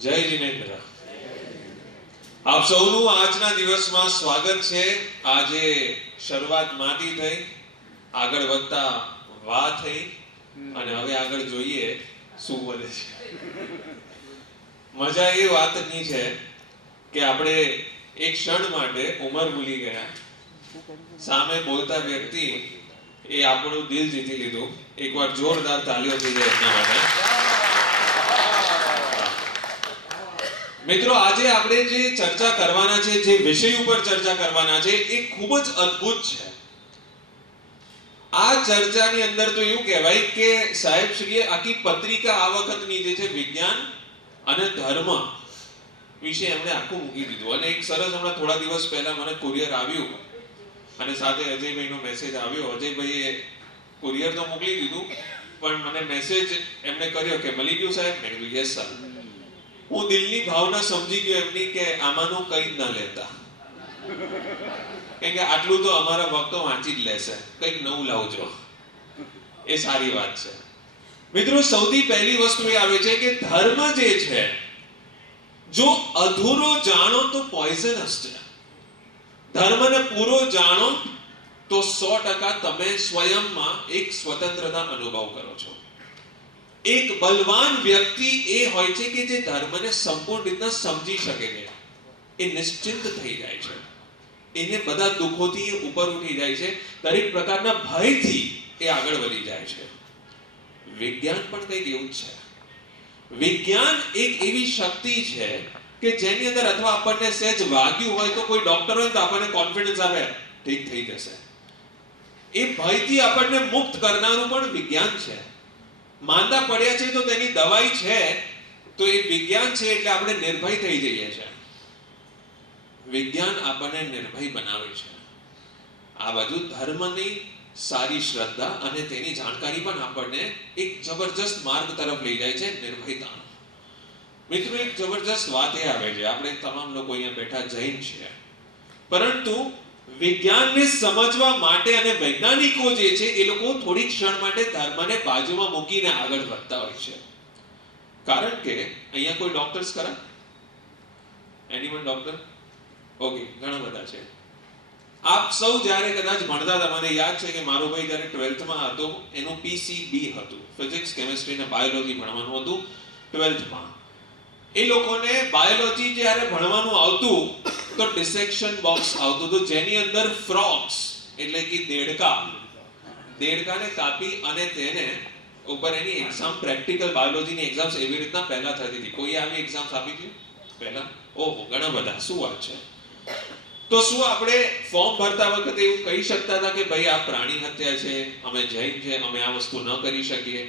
જય જિનેન્દ્ર, આપ સૌનું આજના દિવસમાં સ્વાગત છે। આજે શરૂઆત માથી થઈ, આગળ વધતા વા થઈ અને હવે આગળ જોઈએ શું બને છે। મજા એ વાતની છે કે આપણે એક ક્ષણ માટે ઉંમર ભૂલી ગયા, સામે બોલતા વ્યક્તિ એ આપણું દિલ જીતી લીધું। એકવાર જોરદાર તાલીઓ થઈ જાય એના માટે। મિત્રો, આજે આપણે જે ચર્ચા કરવાના છે, જે વિષય ઉપર ચર્ચા કરવાના છે, એ ખૂબ જ અદ્ભુત છે। આ ચર્ચાની અંદર તો એવું કહેવાય કે સાહેબ શ્રીએ આખી પત્રિકા આ વખતની જે છે વિજ્ઞાન અને ધર્મ વિશે એમણે આખું મૂકી દીધું। અને એક સરસ હમણાં થોડા દિવસ પહેલા મને કુરિયર આવ્યું અને સાથે અજયભાઈનો મેસેજ આવ્યો। અજયભાઈએ કુરિયર તો મોકલી દીધું પણ મને મેસેજ એમને કર્યો કે મળી ગયું સાહેબ? મેં કીધું યસ સર। હું દિલની ભાવના સમજી ગયો એમની કે આમાંનું કંઈ ન લેતા, કેમ કે આટલું તો અમારા ભક્તો વાંચી જ લેશે, કંઈક નવું લાવજો, એ સારી વાત છે। મિત્રો, સૌથી પહેલી વસ્તુ એ આવે છે કે ધર્મ જે છે, જો અધૂરો જાણો તો પોઈઝનસ છે। ધર્મને પૂરો જાણો તો 100% તમે સ્વયંમાં એક સ્વતંત્રતા અનુભવ કરો છો। એક બલવાન વ્યક્તિ એ હોય છે કે જે ધર્મને સંપૂર્ણ રીતના સમજી શકે છે, એ નિશ્ચિંત થઈ જાય છે, એને બધા દુઃખોથી ઉપર ઉઠી જાય છે, દરેક પ્રકારના ભયથી એ આગળ વધી જાય છે। વિજ્ઞાન પણ કંઈક એવું જ છે। વિજ્ઞાન એક એવી શક્તિ છે કે જેની અંદર અથવા આપણને સહેજ વાગ્યું હોય તો કોઈ ડોક્ટર હોય તો આપણને કોન્ફિડન્સ આપે ઠીક થઈ જશે। એ ભયથી આપણને મુક્ત કરનારું પણ વિજ્ઞાન છે। માંદા પડ્યા છે તો તેની દવાઈ છે, તો એ વિજ્ઞાન છે, એટલે આપણે નિર્ભય થઈ જઈએ છીએ। વિજ્ઞાન આપણને નિર્ભય બનાવે છે। આ બાજુ ધર્મની સારી શ્રદ્ધા અને તેની જાણકારી પણ આપણને એક જબરજસ્ત માર્ગ તરફ લઈ જાય છે, નિર્ભયતાનો। મિત્રો, એક જબરજસ્ત વાત એ આવે છે, આપણે તમામ લોકો અહીંયા બેઠા જૈન છીએ, પરંતુ વિજ્ઞાનને સમજવા માટે અને વૈજ્ઞાનિકો જે છે એ લોકો થોડી ક્ષણ માટે ધર્મને બાજુમાં મૂકીને આગળ વધતા હોય છે। કારણ કે અહીંયા કોઈ ડોક્ટર્સ ખરા? Anyone doctor? ઓકે, ઘણા બધા છે। આપ સૌ જ્યારે કદાચ ભણતા હતા, મને યાદ છે કે મારો ભાઈ જ્યારે 12th માં હતો, એનું પીસીબી હતું, ફિઝિક્સ, કેમિસ્ટ્રી અને બાયોલોજી ભણવાનું હતું 12th માં। એ લોકોને બાયોલોજી જ્યારે ભણવાનું આવતું તો ડિસેક્શન બોક્સ આવતું હતું, જેની અંદર ફ્રોગ્સ એટલે કે દેડકાને કાપી અને તેને ઉપર એની એક્ઝામ, પ્રેક્ટિકલ બાયોલોજીની એક્ઝામ્સ એવી રીતના પહેલા થતી હતી। કોઈ આવી એક્ઝામ્સ આપી હતી પહેલા? ઓહો, ઘણા બધા। શું વાત છે! તો શું આપણે ફોર્મ ભરતા વખતે એવું કહી શકતા હતા કે ભાઈ આ પ્રાણી હત્યા છે, અમે જૈન છે, અમે આ વસ્તુ ન કરી શકીએ?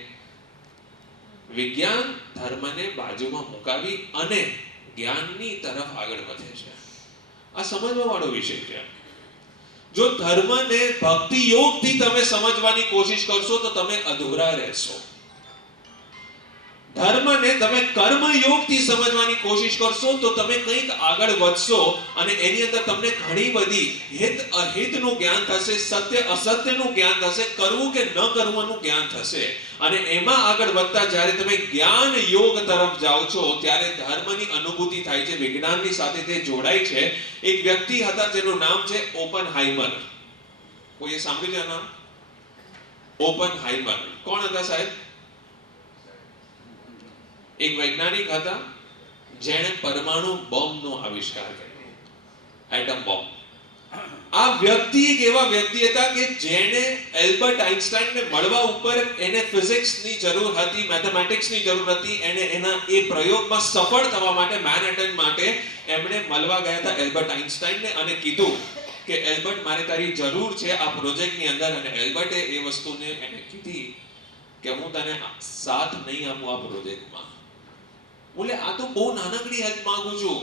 વિજ્ઞાન ધર્મને બાજુમાં મુકાવી અને જ્ઞાનની તરફ આગળ વધે છે। આ સમજવા વાળો વિષય છે। જો ધર્મને ભક્તિ યોગથી તમે સમજવાની કોશિશ કરશો તો તમે અધૂરા રહેશો। ધર્મને તમે કર્મ યોગથી સમજવાની કોશિશ કરશો તો તમે કંઈક આગળ વધશો અને એની અંદર તમને ઘણી બધી હિત અહિતનું જ્ઞાન થશે, સત્ય અસત્યનું જ્ઞાન થશે, કરવું કે ન કરવાનું જ્ઞાન થશે। અને એમાં આગળ વધતા જ્યારે તમે જ્ઞાન યોગ તરફ જાઓ છો ત્યારે ધર્મની અનુભૂતિ થાય છે, વિજ્ઞાનની સાથે તે જોડાય છે। એક વ્યક્તિ હતા જેનું નામ છે ઓપનહાઇમર। કોઈએ સાંભળ્યું છે આ નામ? ઓપનહાઇમર કોણ હતા સાહેબ? એક વૈજ્ઞાનિક હતા જેણે પરમાણુ બોમ્બનો આવિષ્કાર કર્યો, એટમ બોમ્બ। આ વ્યક્તિ એક એવા વ્યક્તિ હતા કે જેણે એલ્બર્ટ આઇન્સ્ટાઈનને મળવા ઉપર એને ફિઝિક્સની જરૂર હતી, મેથેમેટિક્સની જરૂર હતી, એને એના એ પ્રયોગમાં સફળ થવા માટે, મેનહેટન માટે એમણે મળવા ગયા હતા એલ્બર્ટ આઇન્સ્ટાઈનને અને કીધું કે એલ્બર્ટ, મારે તારી જરૂર છે આ પ્રોજેક્ટની અંદર। અને એલ્બર્ટે એ વસ્તુને એને કીધી કે હું તને સાથ નહીં આપું આ પ્રોજેક્ટમાં। બોલે આ તો બહુ નાનકડી હેલ્પ માંગુ છું।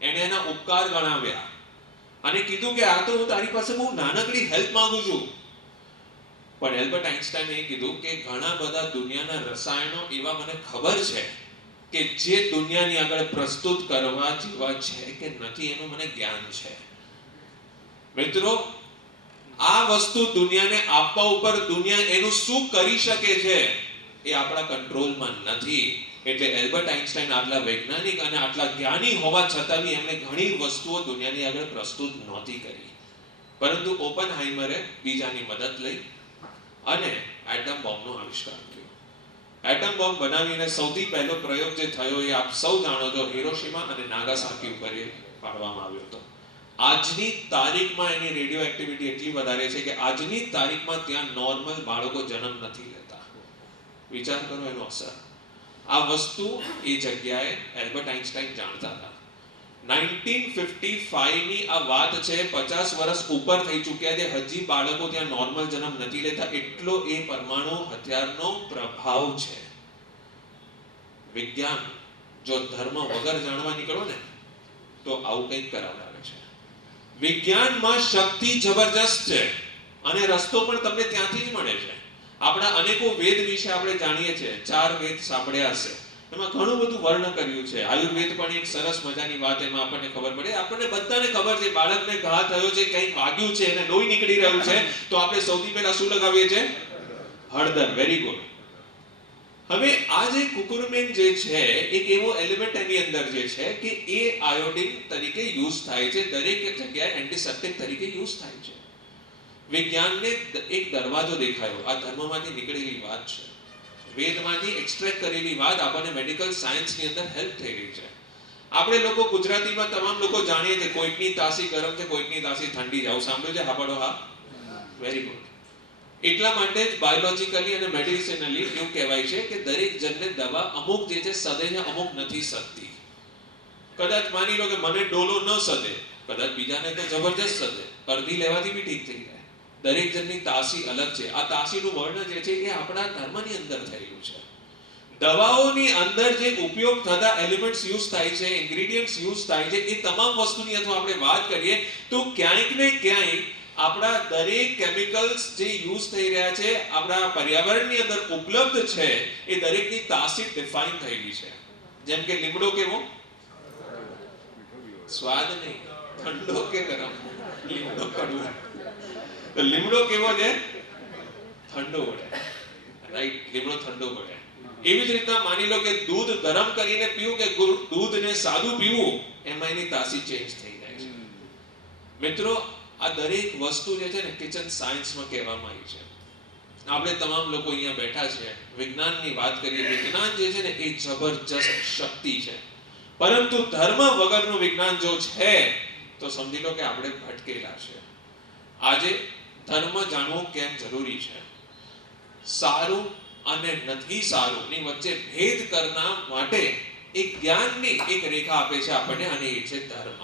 એને એના ઉપકાર ગણાવ્યા અને કીધું કે આ તો હું તારી પાસે બહુ નાનકડી હેલ્પ માંગુ છું। પણ એલ્બર્ટ આઇન્સ્ટાઈને એ કીધું કે ઘણા બધા દુનિયાના રસાયણો એવા મને ખબર છે કે જે દુનિયાની આગળ પ્રસ્તુત કરવા જેવા છે કે નથી એનું મને જ્ઞાન છે। મિત્રો, આ વસ્તુ દુનિયાને આપવા ઉપર દુનિયા એનું શું કરી શકે છે એ આપણા કંટ્રોલમાં નથી। એટલે એલ્બર્ટ આઇન્સ્ટાઈન આટલા વૈજ્ઞાનિક અને આટલા જ્ઞાની હોવા છતાં બી એમણે ઘણી વસ્તુઓ દુનિયાની આગળ પ્રસ્તુત નહોતી કરી, પરંતુ ઓપનહાઇમરે બીજાની મદદ લઈ અને એટમ બોમ્બનો આવિષ્કાર કર્યો. એટમ બોમ્બ બનાવીને સૌથી પહેલો પ્રયોગ જે થયો એ આપ સૌ જાણો છો, હિરોશિમા અને નાગાસાકી ઉપર પાડવામાં આવ્યો હતો. આજની તારીખમાં એની રેડિયો એક્ટિવિટી એટલી વધારે છે કે આજની તારીખમાં ત્યાં નોર્મલ બાળકો જન્મ નથી લેતા. વિચાર કરો એનો અસર. આ વસ્તુ એ જગ્યાએ એલ્બર્ટ આઇન્સ્ટાઈન જાણતા હતા. 1955 ની આ વાત છે, 50 વર્ષ ઉપર થઈ ચૂક્યા છે, હજી બાળકો ત્યાં નોર્મલ જન્મ નથી લેતા. એટલો એ પરમાણુ હથિયારનો પ્રભાવ છે. વિજ્ઞાન જો ધર્મ વગર જાણવા નીકળો ને તો આવું કંઈક કરાવડાવે છે. વિજ્ઞાનમાં શક્તિ જબરજસ્ત છે અને રસ્તો પણ તમને ત્યાંથી જ મળે છે. આપણા અનેકો વેદ વિશે આપણે જાણીએ છીએ, 4 વેદ સાંભળ્યા હશે, એમાં ઘણું બધું વર્ણન કર્યું છે. આયુર્વેદ પણ એક સરસ મજાની વાત, એમાં આપણને ખબર પડે. આપણને બધાને ખબર છે બાળકને ઘા થયો છે, કંઈક વાગ્યું છે, એને લોહી નીકળી રહ્યું છે, તો આપણે સૌથી પહેલા શું લગાવીએ છીએ? હળદર. Very good. હવે આ જે કુકુરમેન જે છે એક એવો એલિમેન્ટ એની અંદર જે છે કે એ આયોડિન તરીકે યુઝ થાય છે, દરેક જગ્યાએ એન્ટિસેપ્ટિક તરીકે યુઝ થાય છે. વિજ્ઞાનને એક દરવાજો દેખાયો. આ ધર્મમાંથી નીકળેલી વાત છે, વેદમાંથી એક્સટ્રેક્ટ કરેલી વાત આપણને મેડિકલ સાયન્સની અંદર હેલ્પ થઈ રહી છે. આપણે લોકો ગુજરાતીમાં તમામ લોકો જાણીએ છીએ, કોઈકની તાસી ગરમ છે, કોઈકની તાસી ઠંડી છે. આવું સાંભળ્યું છે? હા પાડો હા. Very good. એટલા માટે જ બાયોલોજિકલી અને મેડિસિનલી એવું કહેવાય છે કે દરેક જણને દવા અમુક જે છે સદે છે, અમુક નથી સદતી. કદાચ માની લો કે મને ડોલો ન સદે, કદાચ બીજાને તો જબરજસ્ત સદે, અડધી લેવાથી બી ઠીક થઈ જાય. દરેક જણની તાસી અલગ છે. આ તાસીનું વર્ણન જે છે એ આપણા ધર્મની અંદર થયેલું છે. દવાઓની અંદર જે ઉપયોગ થતા એલિમેન્ટ્સ યુઝ થાય છે, ઇન્ગ્રેડિયન્ટ્સ યુઝ થાય છે, એ તમામ વસ્તુની અથવા આપણે વાત કરીએ તો ક્યાંક ને ક્યાંક આપણા દરેક કેમિકલ્સ જે યુઝ થઈ રહ્યા છે, આપણા પર્યાવરણની અંદર ઉપલબ્ધ છે, એ દરેકની તાસીર ડિફાઇન થયેલી છે. જેમ કે લીમડો કેવો? સ્વાદ નહીં, ઠંડો કે ગરમ? લીમડો કડવો. તો લીમડો કેવો છે? ઠંડો પડે. રાઈટ, લીમડો ઠંડો પડે. એવી જ રીતના માની લો કે દૂધ ગરમ કરીને પીવું કે દૂધને સાદું પીવું, એમાં એની તાસી ચેન્જ થઈ જાય છે. મિત્રો, આ દરેક વસ્તુ જે છે ને કિચન સાયન્સમાં કહેવામાં આવી છે. આપણે તમામ લોકો અહીંયા બેઠા છે, વિજ્ઞાનની વાત કરીએ. વિજ્ઞાન જે છે ને એ જબરજસ્ત શક્તિ છે, પરંતુ ધર્મ વગરનું વિજ્ઞાન જો છે તો સમજી લો કે આપણે ભટકેલા છે. આજે ધર્મ જાણવું કેમ જરૂરી છે, સારું અને નથી સારું ની વચ્ચે ભેદ કરવા માટે એક જ્ઞાનની એક રેખા આપે છે આપણને, અને એ છે ધર્મ.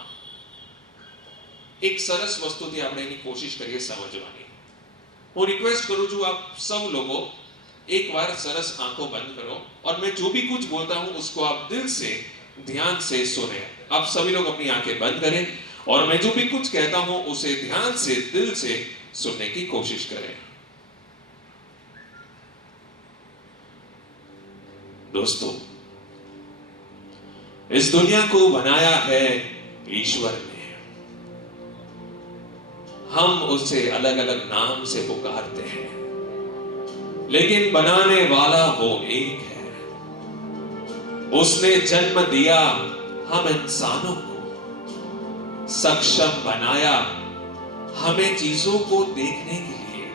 એક સરસ વસ્તુથી આપણે એની કોશિશ કરીએ સમજવાની. હું રિક્વેસ્ટ કરું છું આપ સૌ લોકો एक बार सरस आंखों बंद करो और मैं जो भी कुछ बोलता हूं उसको आप दिल से ध्यान से सुने. आप सभी लोग अपनी आंखें बंद करें और मैं जो भी कुछ कहता हूं उसे ध्यान से दिल से सुनने की कोशिश करें. दोस्तों, इस दुनिया को बनाया है ईश्वर ने. हम उसे अलग अलग नाम से पुकारते हैं, लेकिन बनाने वाला वो एक है. उसने जन्म दिया हम इंसानों को, सक्षम बनाया हमें चीजों को देखने के लिए,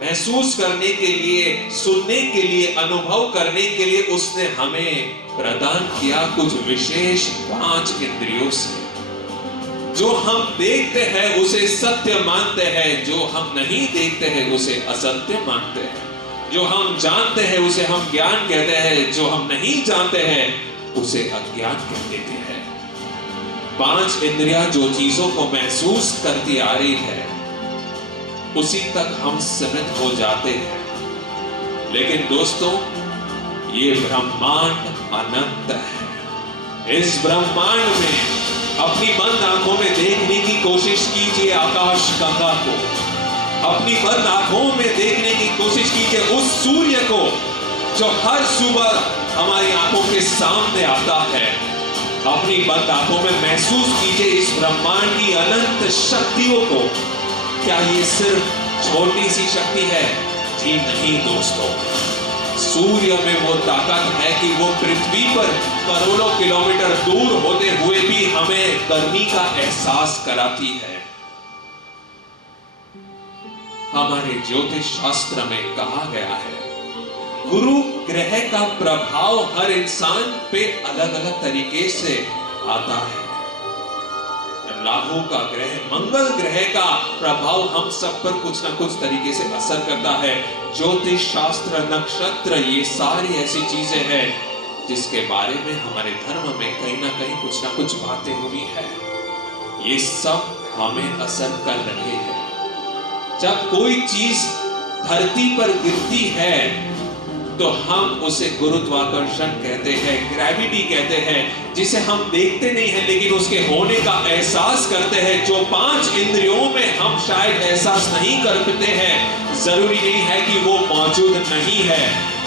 महसूस करने के लिए, सुनने के लिए, अनुभव करने के लिए उसने हमें प्रदान किया कुछ विशेष 5 इंद्रियों से. जो हम देखते हैं उसे सत्य मानते हैं, जो हम नहीं देखते हैं उसे असत्य मानते हैं. जो हम जानते हैं उसे हम ज्ञान कहते हैं, जो हम नहीं जानते हैं उसे अज्ञान कह देते हैं. 5 इंद्रियां जो चीजों को महसूस करती आ रही है उसी तक हम सीमित हो जाते हैं. लेकिन दोस्तों, ये ब्रह्मांड अनंत है. इस ब्रह्मांड में अपनी बंद आंखों में देखने की कोशिश कीजिए आकाश गंगा को. अपनी बंद आंखों में देखने की कोशिश कीजिए उस सूर्य को जो हर सुबह हमारी आंखों के सामने आता है. अपनी बंद आंखों में महसूस कीजिए इस ब्रह्मांड की अनंत शक्तियों को. क्या ये सिर्फ छोटी सी शक्ति है? जी नहीं दोस्तों, सूर्य में वो ताकत है कि वो पृथ्वी पर करोड़ों किलोमीटर दूर होते हुए भी हमें गर्मी का एहसास कराती है। हमारे ज्योतिष शास्त्र में कहा गया है गुरु ग्रह का प्रभाव हर इंसान पे अलग अलग तरीके से आता है। राहु का ग्रह, मंगल ग्रह का प्रभाव हम सब पर कुछ ना कुछ तरीके से असर करता है। ज्योतिष शास्त्र, नक्षत्र, ये सारी ऐसी चीजें हैं जिसके बारे में हमारे धर्म में कहीं ना कहीं कुछ ना कुछ बातें हुई है। ये सब हमें असर कर रहे हैं। जब कोई चीज धरती पर गिरती है तो हम उसे गुरुत्वाकर्षण कहते हैं, ग्रेविटी कहते हैं, जिसे हम देखते नहीं हैं लेकिन उसके होने का एहसास करते हैं। जो 5 इंद्रियों में हम शायद एहसास नहीं कर पाते हैं, जरूरी नहीं है कि वो मौजूद नहीं है।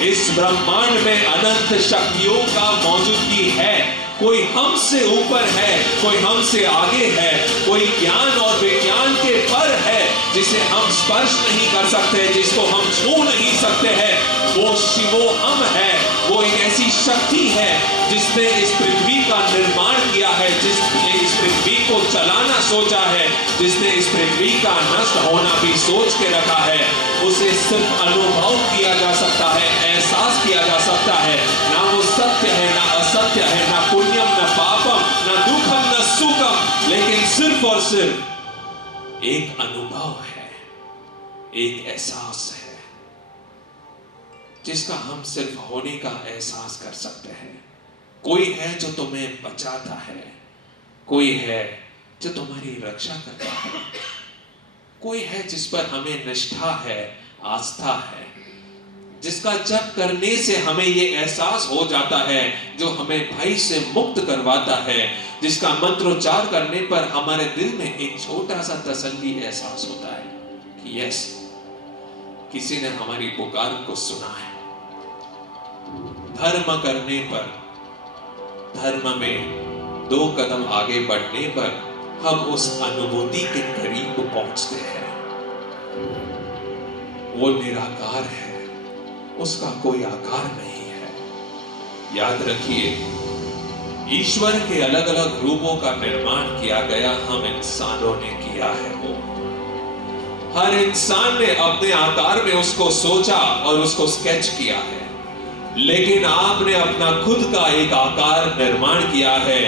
इस ब्रह्मांड में अनंत शक्तियों का मौजूदगी है। कोई हमसे ऊपर है, कोई हमसे आगे है, कोई ज्ञान और विज्ञान के पर है जिसे हम स्पर्श नहीं कर सकते, जिसको हम छू नहीं सकते हैं। वो शिवो हम है, वो एक ऐसी शक्ति है जिसने इस पृथ्वी का निर्माण किया है, जिसने इस पृथ्वी को चलाना सोचा है, जिसने इस पृथ्वी का नष्ट होना भी सोच के रखा है। उसे सिर्फ अनुभव किया जा सकता है, एहसास किया जा सकता है। ना वो सत्य है, ना असत्य है, ना पुण्यम, ना पापम, ना दुखम, ना सुखम, लेकिन सिर्फ और सिर्फ एक अनुभव है, एक एहसास है जिसका हम सिर्फ होने का एहसास कर सकते हैं। कोई है जो तुम्हें बचाता है, कोई है जो तुम्हारी रक्षा करता है, कोई है जिस पर हमें निष्ठा है, आस्था है, जिसका जप करने से हमें ये एहसास हो जाता है, जो हमें भय से मुक्त करवाता है, जिसका मंत्रोच्चार करने पर हमारे दिल में एक छोटा सा तसल्ली एहसास होता है कि यस, किसी ने हमारी पुकार को सुना है। धर्म करने पर, धर्म में 2 कदम आगे बढ़ने पर हम उस अनुभूति के करीब पहुंचते हैं। वो निराकार है, उसका कोई आकार नहीं है। याद रखिए, ईश्वर के अलग अलग रूपों का निर्माण किया गया हम इंसानों ने किया है। वो हर इंसान ने अपने आकार में उसको सोचा और उसको स्केच किया है, लेकिन आपने अपना खुद का एक आकार निर्माण किया है।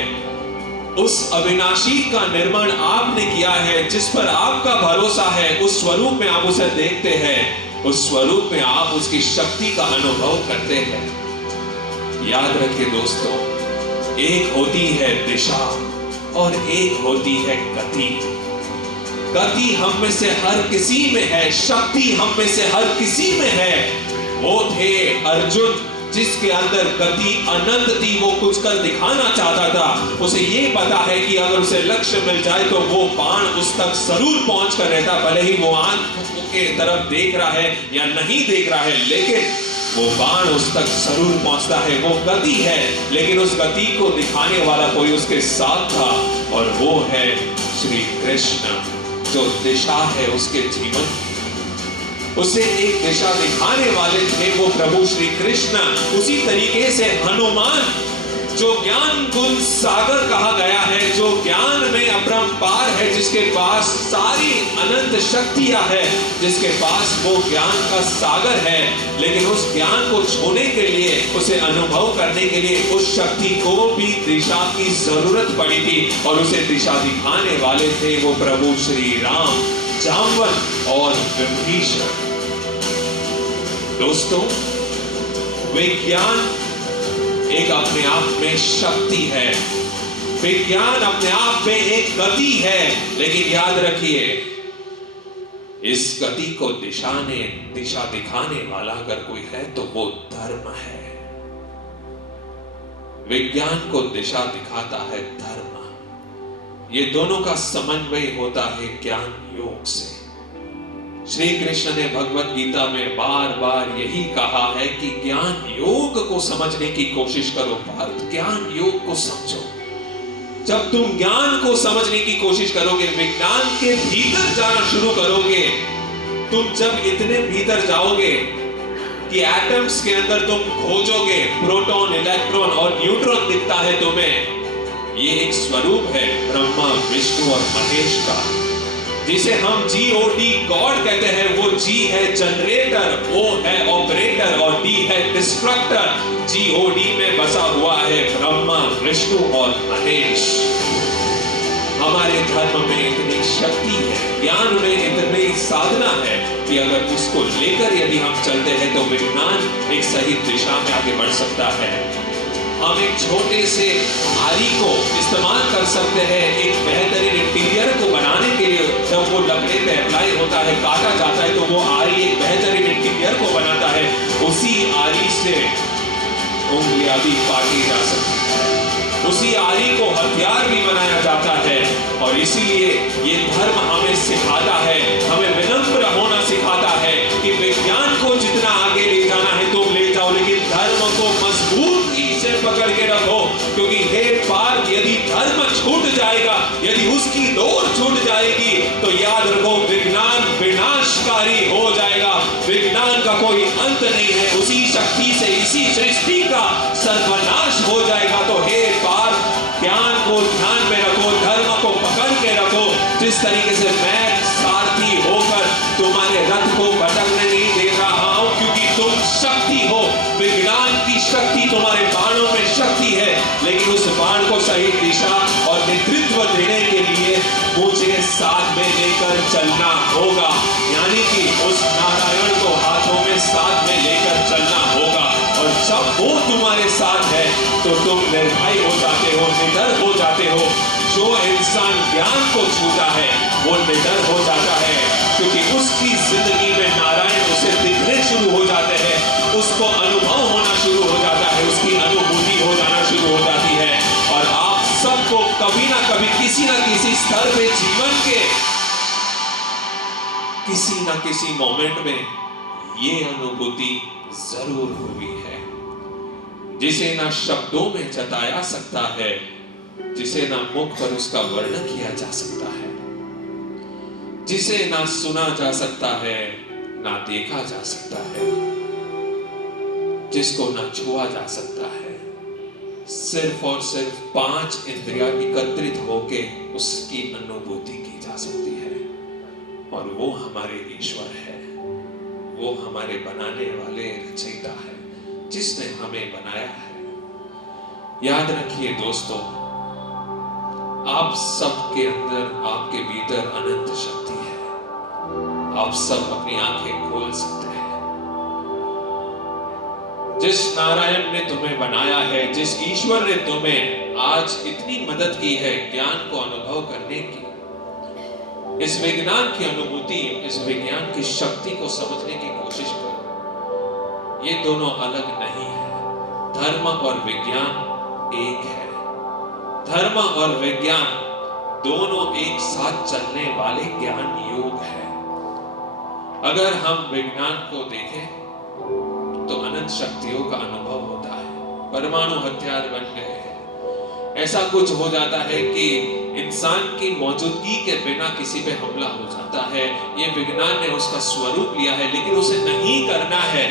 उस अविनाशी का निर्माण आपने किया है, जिस पर आपका भरोसा है। उस स्वरूप में आप उसे देखते हैं, उस स्वरूप में आप उसकी शक्ति का अनुभव करते हैं। याद रखिए दोस्तों, एक होती है दिशा और एक होती है गति। गति हम में से हर किसी में है, शक्ति हम में से हर किसी में है। वो थे अर्जुन, जिसके अंदर गति अनंत थी। वो कुछ कर दिखाना चाहता था। उसे ये पता है कि अगर उसे लक्ष्य मिल जाए तो वो बाण उस तक जरूर पहुंच कर रहता, भले ही वो आंख के तरफ देख रहा है या नहीं देख रहा है, लेकिन वो बाण उस तक जरूर पहुंचता है। वो गति है, लेकिन उस गति को दिखाने वाला कोई उसके साथ था, और वो है श्री कृष्ण, जो दिशा है उसके जीवन की। उसे एक दिशा दिखाने वाले थे वो प्रभु श्री कृष्ण। उसी तरीके से हनुमान, जो ज्ञान गुण सागर कहा गया है, जो ज्ञान में अपरंपार है, जिसके पास सारी अनंत शक्तियां है, जिसके पास वो ज्ञान का सागर है, लेकिन उस ज्ञान को छूने के लिए, उसे अनुभव करने के लिए उस शक्ति को भी दिशा की जरूरत पड़ी थी, और उसे दिशा दिखाने वाले थे वो प्रभु श्री राम, जामवंत और विभीषण। दोस्तों, विज्ञान एक अपने आप में शक्ति है, विज्ञान अपने आप में एक गति है, लेकिन याद रखिए, इस गति को दिशा दिखाने वाला अगर कोई है तो वो धर्म है। विज्ञान को दिशा दिखाता है धर्म। ये दोनों का समन्वय होता है ज्ञान योग से। श्री कृष्ण ने भगवत गीता में बार बार यही कहा है कि ज्ञान योग को समझने की कोशिश करो। भारत, ज्ञान योग को समझो। जब तुम ज्ञान को समझने की कोशिश करोगे, विज्ञान के भीतर जाना शुरू करोगे, तुम जब इतने भीतर जाओगे कि एटम्स के अंदर तुम खोजोगे प्रोटॉन, इलेक्ट्रॉन और न्यूट्रॉन दिखता है तुम्हें, ये एक स्वरूप है ब्रह्मा, विष्णु और महेश का, जिसे हम GOD गॉड कहते हैं। वो G है जनरेटर, O है ऑपरेटर और D है डिस्ट्रक्टर। GOD में बसा हुआ है ब्रह्मा, विष्णु और महेश। हमारे धर्म में इतनी शक्ति है, ज्ञान में इतनी साधना है कि अगर उसको लेकर यदि हम चलते हैं तो विज्ञान एक सही दिशा में आगे बढ़ सकता है। हम एक छोटे से आरी को इस्तेमाल कर सकते हैं एक बेहतरीन इंटीरियर को बनाने के लिए। जब वो लकड़ी पे अप्लाई होता है, काटा जाता है, तो वो आरी एक बेहतरीन इंटीरियर को बनाता है। उसी आरी से उंगलियां भी काटी जा सकती है, उसी आरी को हथियार भी बनाया जाता है। और इसीलिए ये धर्म हमें सिखाता है, हमें विनम्र होना सिखाता है कि विज्ञान को जितना आगे ले जाना है तुम ले जाओ, लेकिन धर्म को मजबूती से पकड़ के रखो। क्योंकि हे पार्थ, यदि धर्म छूट जाएगा, यदि उसकी डोर छूट जाएगी, तो याद रखो विज्ञान विनाशकारी हो जाएगा। विज्ञान का कोई अंत नहीं है, उसी शक्ति से इसी सृष्टि का सर्वनाश हो जाएगा। तो हे पार्थ, ज्ञान को ध्यान में रखो, धर्म को पकड़ के रखो। जिस तरीके से मैं सारथी होकर तुम्हारे रथ को भटकने नहीं दे रहा हूं, क्योंकि तुम शक्ति हो, विज्ञान की शक्ति तुम्हारे बाणों में शक्ति है, लेकिन उस बाण को सही दिशा और नेतृत्व देने के लिए मुझे साथ में लेकर चलना होगा। यानी कि उस नारायण को हाथों में साथ में लेकर चलना होगा। और जब वो तुम्हारे साथ है तो तुम निर्भय हो जाते हो, निडर हो जाते हो। जो इंसान ज्ञान को छूता है वो निडर हो जाता है, क्योंकि उसकी जिंदगी में नारायण उसे दिखने शुरू हो जाते हैं, उसको अनुभव होना शुरू हो जाता है, उसकी अनुभूति हो जाना शुरू हो जाती है। और आप सबको कभी ना कभी किसी ना किसी स्तर पे जीवन के किसी ना किसी मोमेंट में ये अनुभूति जरूर हुई है, जिसे ना शब्दों में जताया सकता है, जिसे ना मुख पर उसका वर्णन किया जा सकता है, जिसे ना सुना जा सकता है, ना देखा जा सकता है, जिसको ना छुआ जा सकता है। सिर्फ और सिर्फ 5 इंद्रियां एकत्रित होके उसकी अनुभूति की जा सकती है। और वो हमारे ईश्वर है, वो हमारे बनाने वाले रचयिता है, जिसने हमें बनाया है। याद रखिए दोस्तों, आप सबके अंदर, आपके भीतर अनंत शक्ति है। आप सब अपनी आंखें खोल सकते हैं। जिस नारायण ने तुम्हें बनाया है, जिस ईश्वर ने तुम्हें आज इतनी मदद की है ज्ञान को अनुभव करने की, इस विज्ञान की अनुभूति, इस विज्ञान की शक्ति को समझने की कोशिश करो। ये दोनों अलग नहीं है, धर्म और विज्ञान एक है। धर्म और विज्ञान दोनों एक साथ चलने वाले ज्ञान योग है। अगर हम विज्ञान को देखें तो अनंत शक्तियों का अनुभव होता है। परमाणु हथियार बन गए हैं। ऐसा कुछ हो जाता है कि इंसान की मौजूदगी के बिना किसी पे हमला हो जाता है। ये विज्ञान ने उसका स्वरूप लिया है, लेकिन उसे नहीं करना है।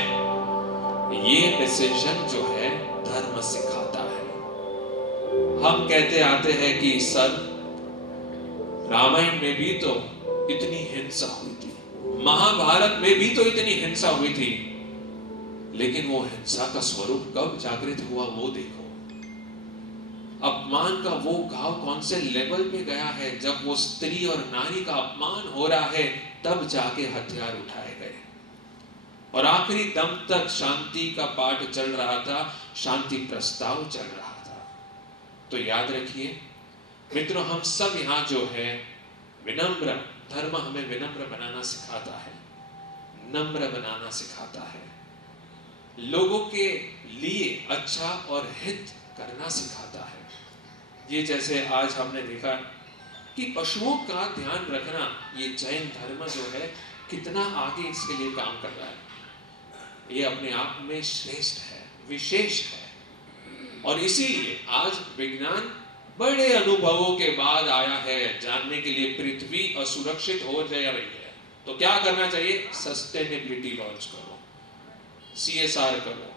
ये डिसीजन जो है धर्म सिखाता है। हम कहते आते हैं कि सर, रामायण में भी तो इतनी हिंसा हुई थी, महाभारत में भी तो इतनी हिंसा हुई थी, लेकिन वो हिंसा का स्वरूप कब जागृत हुआ वो देखो। अपमान का वो घाव कौन से लेवल पे गया है, जब वो स्त्री और नारी का अपमान हो रहा है, तब जाके हथियार उठाए गए। और आखिरी दम तक शांति का पाठ चल रहा था, शांति प्रस्ताव चल रहा था। तो याद रखिए मित्रों, हम सब यहाँ जो है विनम्र, धर्म हमें विनम्र बनाना सिखाता है, नम्र बनाना सिखाता है, लोगों के लिए अच्छा और हित करना सिखाता है। ये जैसे आज हमने देखा कि पशुओं का ध्यान रखना, ये जैन धर्म जो है कितना आगे इसके लिए काम कर रहा है। ये अपने आप में श्रेष्ठ है, विशेष है। और इसीलिए आज विज्ञान बड़े अनुभवों के बाद आया है जानने के लिए पृथ्वी असुरक्षित हो जा रही है, तो क्या करना चाहिए? सस्टेनेबिलिटी लॉन्च करो। CSR करो।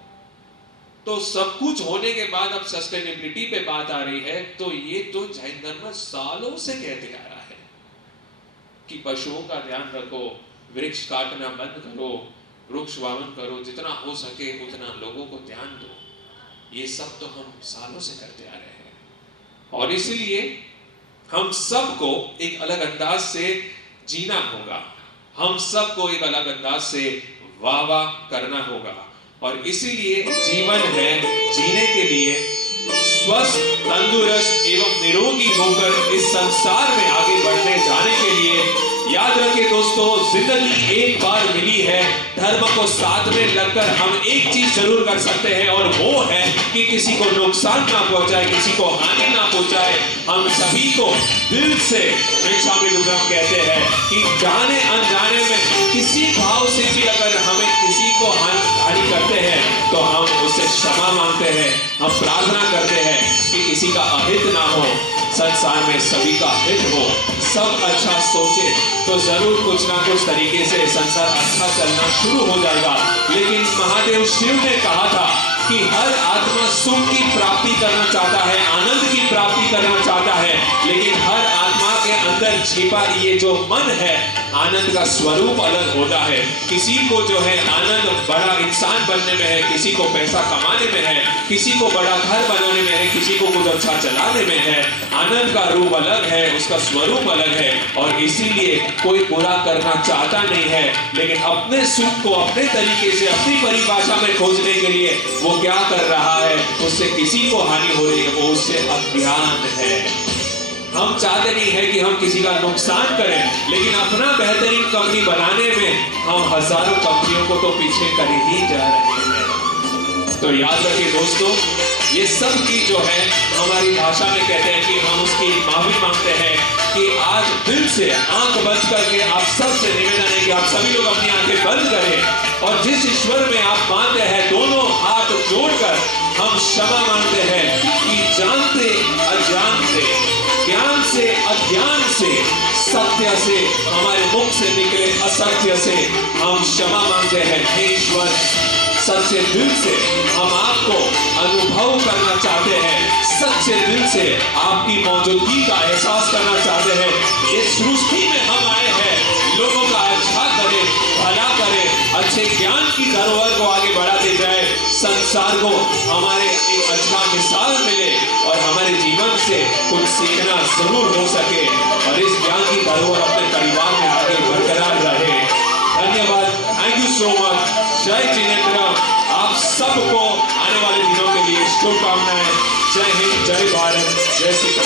तो सब कुछ होने के बाद अब सस्टेनेबिलिटी पे बात आ रही है, तो ये तो जैन धर्म सालों से कहते आ रहा है कि पशुओं का ध्यान रखो, वृक्ष काटना बंद करो, वृक्ष वावन करो, जितना हो सके उतना लोगों को ध्यान दो। ये सब तो हम सालों से करते आ रहे हैं और इसलिए हम सबको एक अलग अंदाज से जीना होगा, हम सबको एक अलग अंदाज से वाह वाह करना होगा। और इसीलिए जीवन है जीने के लिए स्वस्थ, तंदुरुस्त एवं निरोगी होकर इस संसार में आगे बढ़ने जाने के लिए याद रखिए दोस्तों, जिंदगी एक बार मिली है। धर्म को साथ में लगकर हम एक चीज जरूर कर सकते हैं और वो है कि किसी को नुकसान ना पहुंचाए, किसी को हानि ना पहुंचाए। हम सभी को दिल से भिक्षामृतम कहते हैं कि जाने अनजाने में किसी भाव से भी अगर हमें किसी को हानि करते हैं तो हम उससे क्षमा मांगते हैं, हम प्रार्थना करते हैं कि किसी का अहित ना हो, संसार में सभी का हित हो, सब अच्छा सोचे तो जरूर कुछ ना कुछ तरीके से संसार अच्छा चलना शुरू हो जाएगा। लेकिन महादेव शिव ने कहा था कि हर आत्मा सुख की प्राप्ति करना चाहता है, आनंद की प्राप्ति करना चाहता है, लेकिन हर आत्मा के अंदर छिपा ये जो मन है, आनंद का स्वरूप अलग होता है। किसी को जो है आनंद बड़ा इंसान बनने में है, किसी को पैसा कमाने में है, किसी को बड़ा घर बनाने में है, किसी को कुछ अच्छा चलाने में है। आनंद का रूप अलग है, उसका स्वरूप अलग है और इसीलिए कोई बुरा करना चाहता नहीं है, लेकिन अपने सुख को अपने तरीके से अपनी परिभाषा में खोजने के लिए वो क्या कर रहा है, उससे किसी को हानि हो रही है, वो उससे अज्ञान है। हम चाहते नहीं है कि हम किसी का नुकसान करें, लेकिन अपना बेहतरीन कंपनी बनाने में हम हजारों कंपनियों को तो पीछे कर ही जा रहे हैं। तो याद रखिए दोस्तों, ये सब की जो है हमारी भाषा में कहते हैं कि हम उसकी माफी मांगते हैं कि आज दिल से आंख बंद करके आप सबसे निवेदन है कि आप सभी लोग अपनी आंखें बंद करें और जिस ईश्वर में आप मानते हैं दोनों हाथ जोड़कर हम क्षमा मांगते हैं कि जानते अजानते, ज्ञान से अज्ञान से, सत्य से हमारे मुख से निकले असत्य से हम क्षमा मांगते हैं। हे ईश्वर, सच्चे दिल से हम आपको अनुभव करना चाहते हैं, सच्चे दिल से आपकी मौजूदगी का एहसास करना चाहते हैं। इस सृष्टि में हम आए हैं लोगों का अच्छा करें, भला करें, अच्छे ज्ञान की धरोहर को आगे बढ़ाते जाए, संसार को हमारे एक अच्छा मिसाल मिले और हमारे जीवन से कुछ सीखना जरूर हो सके और इस ज्ञान की धरोहर अपने परिवार में आगे बरकरार रहे। धन्यवाद, थैंक यू सो मच। जय जिनेंद्र। आप सबको आने वाले दिनों के लिए शुभकामनाएं। जय हिंद, जय भारत, जय श्री कृष्ण।